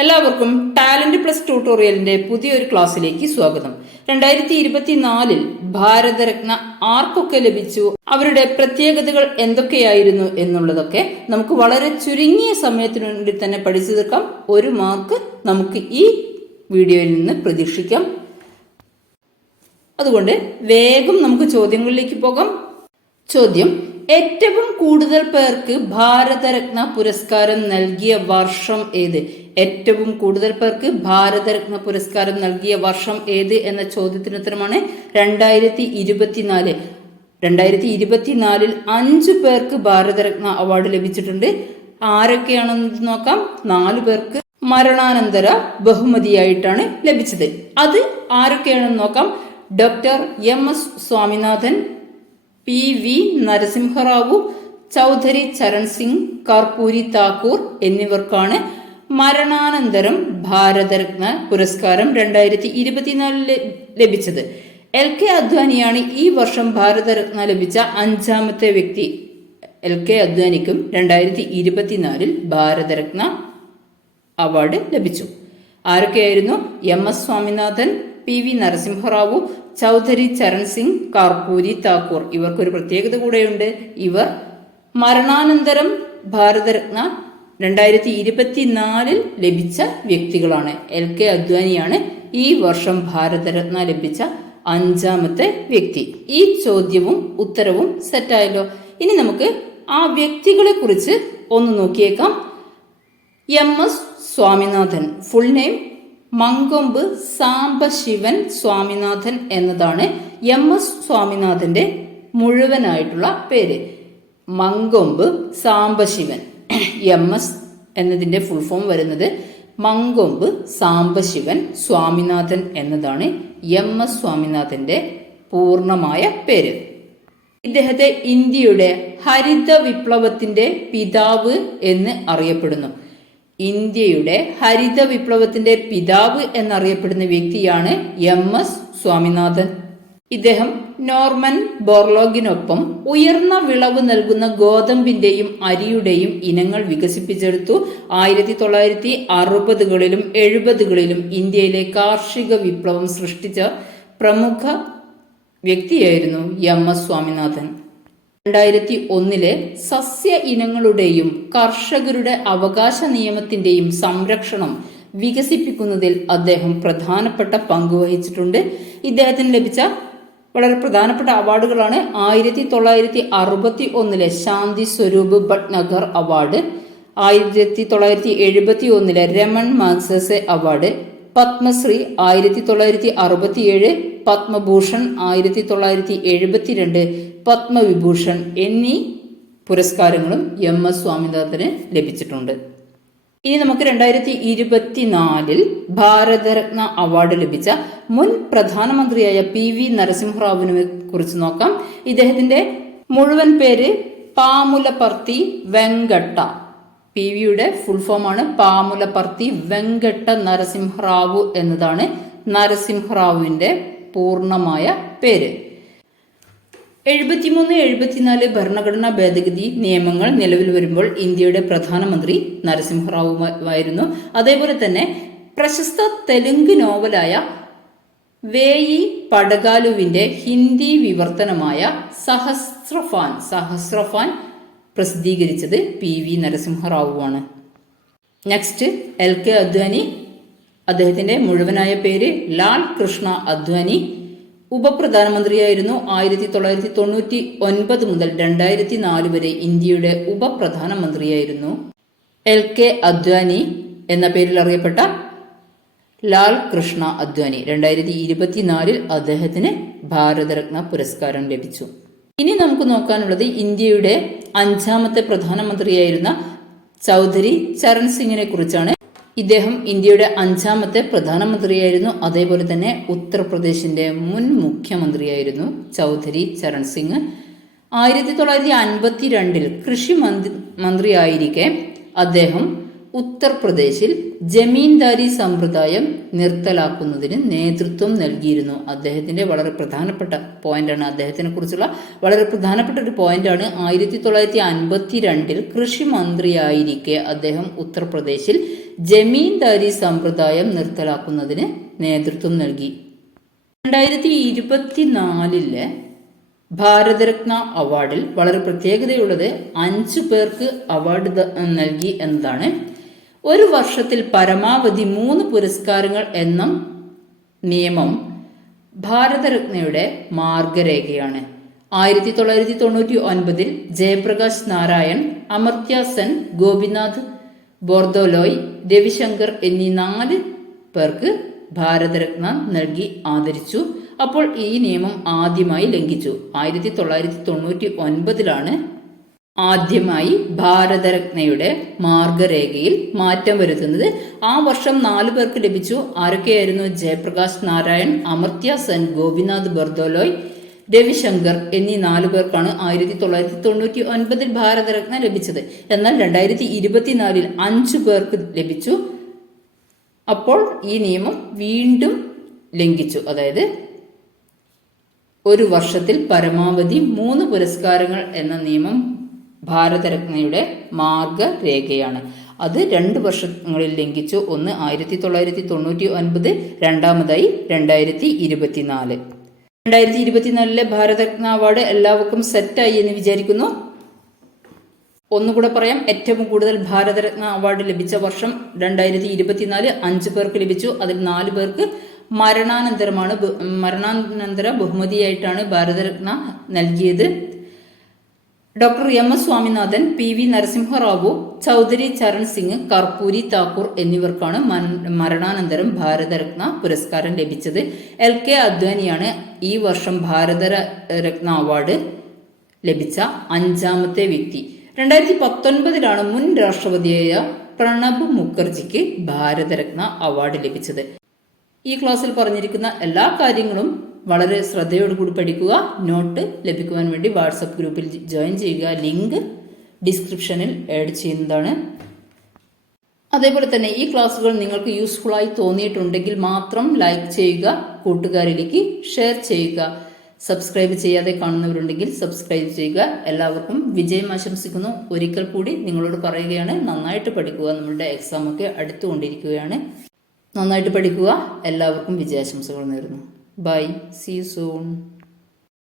എല്ലാവർക്കും talent plus ട്യൂട്ടോറിയലിന്റെ പുതിയൊരു ക്ലാസ്സിലേക്ക് സ്വാഗതം. 2024 ഭാരതരത്ന ആർക്കൊക്കെ ലഭിച്ചു, അവരുടെ പ്രത്യേകതകൾ എന്തൊക്കെയായിരുന്നു എന്നുള്ളതൊക്കെ നമുക്ക് വളരെ ചുരുങ്ങിയ സമയത്തിനുള്ളിൽ തന്നെ പഠിച്ചു തീർക്കാം. 1 മാർക്ക് നമുക്ക് ഈ വീഡിയോയിൽ നിന്ന് പ്രതീക്ഷിക്കാം. അതുകൊണ്ട് വേഗം നമുക്ക് ചോദ്യങ്ങളിലേക്ക് പോകാം. ചോദ്യം: ഏറ്റവും കൂടുതൽ പേർക്ക് ഭാരതരത്ന പുരസ്കാരം നൽകിയ വർഷം ഏത്? ഏറ്റവും കൂടുതൽ പേർക്ക് ഭാരതരത്ന പുരസ്കാരം നൽകിയ വർഷം ഏത് എന്ന ചോദ്യത്തിന് ഉത്തരമാണ് 2024. 2024 5 പേർക്ക് ഭാരതരത്ന അവാർഡ് ലഭിച്ചിട്ടുണ്ട്. ആരൊക്കെയാണെന്ന് നോക്കാം. 4 പേർക്ക് മരണാനന്തര ബഹുമതിയായിട്ടാണ് ലഭിച്ചത്. അത് ആരൊക്കെയാണെന്ന് നോക്കാം. Doctor MS Swaminathan, PV Narasimharao, Chaudhary Charan Singh, Karpoori Thakur എന്നിവർക്കാണ് മരണാനന്തരം ഭാരതരത്ന പുരസ്കാരം 2024 ലഭിച്ചത്. LK അദ്വാനിയാണ് ഈ വർഷം ഭാരതരത്ന ലഭിച്ച 5ാമത്തെ വ്യക്തി. LK അദ്വാനിക്കും 2024 ഭാരതരത്ന അവാർഡ് ലഭിച്ചു. ആരൊക്കെയായിരുന്നു? MS Swaminathan, PV Narasimharao, Chaudhary Charan Singh, Karpoori Thakur. ഇവർക്കൊരു പ്രത്യേകത കൂടെയുണ്ട്. ഇവർ മരണാനന്തരം ഭാരതരത്ന 2024 ലഭിച്ച വ്യക്തികളാണ്. LK അദ്വാനിയാണ് ഈ വർഷം ഭാരതരത്ന ലഭിച്ച 5ാമത്തെ വ്യക്തി. ഈ ചോദ്യവും ഉത്തരവും സെറ്റായല്ലോ. ഇനി നമുക്ക് ആ വ്യക്തികളെ കുറിച്ച് ഒന്ന് നോക്കിയേക്കാം. MS Swaminathan, full name Mankombu Sambasivan Swaminathan എന്നതാണ് MS സ്വാമിനാഥന്റെ മുഴുവനായിട്ടുള്ള പേര്. മങ്കൊമ്പ് സാംബശിവൻ. MS എന്നതിന്റെ ഫുൾ ഫോം വരുന്നത് മങ്കൊമ്പ് സാംബശിവൻ സ്വാമിനാഥൻ എന്നതാണ് MS സ്വാമിനാഥന്റെ പൂർണ്ണമായ പേര്. ഇദ്ദേഹത്തെ ഇന്ത്യയുടെ ഹരിത വിപ്ലവത്തിന്റെ പിതാവ് എന്ന് അറിയപ്പെടുന്നു. ഇന്ത്യയുടെ ഹരിത വിപ്ലവത്തിന്റെ പിതാവ് എന്നറിയപ്പെടുന്ന വ്യക്തിയാണ് MS സ്വാമിനാഥൻ. ഇദ്ദേഹം നോർമൻ ബോർലോഗിനൊപ്പം ഉയർന്ന വിളവ് നൽകുന്ന ഗോതമ്പിന്റെയും അരിയുടെയും ഇനങ്ങൾ വികസിപ്പിച്ചെടുത്തു. 1960കളിലും 70കളിലും ഇന്ത്യയിലെ കാർഷിക വിപ്ലവം സൃഷ്ടിച്ച പ്രമുഖ വ്യക്തിയായിരുന്നു MS സ്വാമിനാഥൻ. 2001 സസ്യ ഇനങ്ങളുടെയും കർഷകരുടെ അവകാശ നിയമത്തിന്റെയും സംരക്ഷണം വികസിപ്പിക്കുന്നതിൽ അദ്ദേഹം പ്രധാനപ്പെട്ട പങ്ക് വഹിച്ചിട്ടുണ്ട്. ഇദ്ദേഹത്തിന് ലഭിച്ച വളരെ പ്രധാനപ്പെട്ട അവാർഡുകളാണ് 1961 Shanti Swarup Bhatnagar award, 1971 Raman Magsaysay award, Padma Shri 1967, Padma Bhushan 1972, Padma Vibhushan എന്നീ പുരസ്കാരങ്ങളും MS സ്വാമിനാഥന് ലഭിച്ചിട്ടുണ്ട്. ഇനി നമുക്ക് 2024 ഭാരതരത്ന അവാർഡ് ലഭിച്ച മുൻ പ്രധാനമന്ത്രിയായ PV നരസിംഹറാവുവിനെ കുറിച്ച് നോക്കാം. ഇദ്ദേഹത്തിന്റെ മുഴുവൻ പേര് പാമുലപർത്തി വെങ്കട്ട. PVയുടെ ഫുൾ ഫോമാണ് പാമുലപർത്തി വെങ്കട്ട നരസിംഹറാവു എന്നതാണ് നരസിംഹറാവുവിന്റെ പൂർണ്ണമായ പേര്. 73-74 ഭരണഘടനാ ഭേദഗതി നിയമങ്ങൾ നിലവിൽ വരുമ്പോൾ ഇന്ത്യയുടെ പ്രധാനമന്ത്രി നരസിംഹറാവുവായിരുന്നു. അതേപോലെ തന്നെ പ്രശസ്ത തെലുങ്ക് നോവലായ വേയി പടകാലുവിന്റെ ഹിന്ദി വിവർത്തനമായ സഹസ്രഫാൻ പ്രസിദ്ധീകരിച്ചത് PV നരസിംഹറാവുവാണ്. Next LK Advani. അദ്ദേഹത്തിന്റെ മുഴുവനായ പേര് ലാൽ കൃഷ്ണ അദ്വാനി. ഉപപ്രധാനമന്ത്രിയായിരുന്നു. 1999 മുതൽ 2004 വരെ ഇന്ത്യയുടെ ഉപപ്രധാനമന്ത്രിയായിരുന്നു. LK അദ്വാനി എന്ന പേരിൽ അറിയപ്പെട്ട ലാൽ കൃഷ്ണ അദ്വാനി. 2024 അദ്ദേഹത്തിന് ഭാരതരത്ന പുരസ്കാരം ലഭിച്ചു. ഇനി നമുക്ക് നോക്കാനുള്ളത് ഇന്ത്യയുടെ 5ാമത്തെ പ്രധാനമന്ത്രിയായിരുന്ന ചൗധരി ചരൺ സിംഗിനെ കുറിച്ചാണ്. ഇദ്ദേഹം ഇന്ത്യയുടെ 5ാമത്തെ പ്രധാനമന്ത്രിയായിരുന്നു. അതേപോലെ തന്നെ ഉത്തർപ്രദേശിന്റെ മുൻ മുഖ്യമന്ത്രിയായിരുന്നു ചൗധരി ചരൺ സിംഗ്. 1952 കൃഷി മന്ത്രിയായിരിക്കെ അദ്ദേഹം ഉത്തർപ്രദേശിൽ ജമീന്ദാരി സമ്പ്രദായം നിർത്തലാക്കുന്നതിന് നേതൃത്വം നൽകിയിരുന്നു. അദ്ദേഹത്തിന്റെ വളരെ പ്രധാനപ്പെട്ട പോയിന്റാണ്. അദ്ദേഹത്തിനെ കുറിച്ചുള്ള വളരെ പ്രധാനപ്പെട്ട ഒരു പോയിന്റാണ് 1952 കൃഷി മന്ത്രിയായിരിക്കെ അദ്ദേഹം ഉത്തർപ്രദേശിൽ ജമീന്ദാരി സമ്പ്രദായം നിർത്തലാക്കുന്നതിന് നേതൃത്വം നൽകി. 2024 ഭാരതരത്ന അവാർഡിൽ വളരെ പ്രത്യേകതയുള്ളത് 5 പേർക്ക് അവാർഡ് നൽകി എന്നതാണ്. ഒരു വർഷത്തിൽ പരമാവധി 3 പുരസ്കാരങ്ങൾ എന്ന നിയമം ഭാരതരത്നയുടെ മാർഗരേഖയാണ്. 1999 ജയപ്രകാശ് നാരായൺ, അമർത്യ സെൻ, ഗോപിനാഥ് ബോർദോലോയ്, രവിശങ്കർ എന്നീ 4 പേർക്ക് ഭാരതരത്ന നൽകി ആദരിച്ചു. അപ്പോൾ ഈ നിയമം ആദ്യമായി ലംഘിച്ചു. 1999 ആദ്യമായി ഭാരതരത്നയുടെ മാർഗരേഖയിൽ മാറ്റം വരുത്തുന്നത്. ആ വർഷം 4 പേർക്ക് ലഭിച്ചു. ആരൊക്കെയായിരുന്നു? ജയപ്രകാശ് നാരായൺ, അമർത്യ സെൻ, ഗോപിനാഥ് ബർദോലോയ്, രവിശങ്കർ എന്നീ 4 പേർക്കാണ് 1999 ഭാരതരത്ന ലഭിച്ചത്. എന്നാൽ 2024 5 പേർക്ക് ലഭിച്ചു. അപ്പോൾ ഈ നിയമം വീണ്ടും ലംഘിച്ചു. അതായത് ഒരു വർഷത്തിൽ പരമാവധി 3 പുരസ്കാരങ്ങൾ എന്ന നിയമം ഭാരതരത്നയുടെ മാർഗരേഖയാണ്. അത് 2 വർഷങ്ങളിൽ ലംഘിച്ചു. ഒന്ന് 1999, രണ്ടാമതായി 2024. 2024 ഭാരതരത്ന അവാർഡ് എല്ലാവർക്കും സെറ്റായി എന്ന് വിചാരിക്കുന്നു. ഒന്നുകൂടെ പറയാം, ഏറ്റവും കൂടുതൽ ഭാരതരത്ന അവാർഡ് ലഭിച്ച വർഷം 2024, 5 പേർക്ക് ലഭിച്ചു. അതിൽ 4 പേർക്ക് മരണാനന്തര ബഹുമതിയായിട്ടാണ് ഭാരതരത്ന നൽകിയത്. Doctor MS Swaminathan, PV Narasimharao, Chaudhary Charan Singh, Karpoori Thakur എന്നിവർക്കാണ് മരണാനന്തരം ഭാരതരത്ന പുരസ്കാരം ലഭിച്ചത്. LK അദ്വാനിയാണ് ഈ വർഷം ഭാരതരത്ന അവാർഡ് ലഭിച്ച 5ാമത്തെ വ്യക്തി. 2019 മുൻ രാഷ്ട്രപതിയായ പ്രണബ് മുഖർജിക്ക് ഭാരതരത്ന അവാർഡ് ലഭിച്ചത്. ഈ ക്ലാസ്സിൽ പറഞ്ഞിരിക്കുന്ന എല്ലാ കാര്യങ്ങളും വളരെ ശ്രദ്ധയോടുകൂടി പഠിക്കുക. നോട്ട് ലഭിക്കുവാൻ വേണ്ടി വാട്സപ്പ് ഗ്രൂപ്പിൽ ജോയിൻ ചെയ്യുക. ലിങ്ക് ഡിസ്ക്രിപ്ഷനിൽ ആഡ് ചെയ്യുന്നതാണ്. അതേപോലെ തന്നെ ഈ ക്ലാസ്സുകൾ നിങ്ങൾക്ക് യൂസ്ഫുള്ളായി തോന്നിയിട്ടുണ്ടെങ്കിൽ മാത്രം ലൈക്ക് ചെയ്യുക, കൂട്ടുകാരിലേക്ക് ഷെയർ ചെയ്യുക. സബ്സ്ക്രൈബ് ചെയ്യാതെ കാണുന്നവരുണ്ടെങ്കിൽ സബ്സ്ക്രൈബ് ചെയ്യുക. എല്ലാവർക്കും വിജയം ആശംസിക്കുന്നു. ഒരിക്കൽ കൂടി നിങ്ങളോട് പറയുകയാണ്, നന്നായിട്ട് പഠിക്കുക. നമ്മളുടെ എക്സാമൊക്കെ അടുത്തുകൊണ്ടിരിക്കുകയാണ്. നന്നായിട്ട് പഠിക്കുക. എല്ലാവർക്കും വിജയാശംസകൾ നേരുന്നു. Bye, see you soon.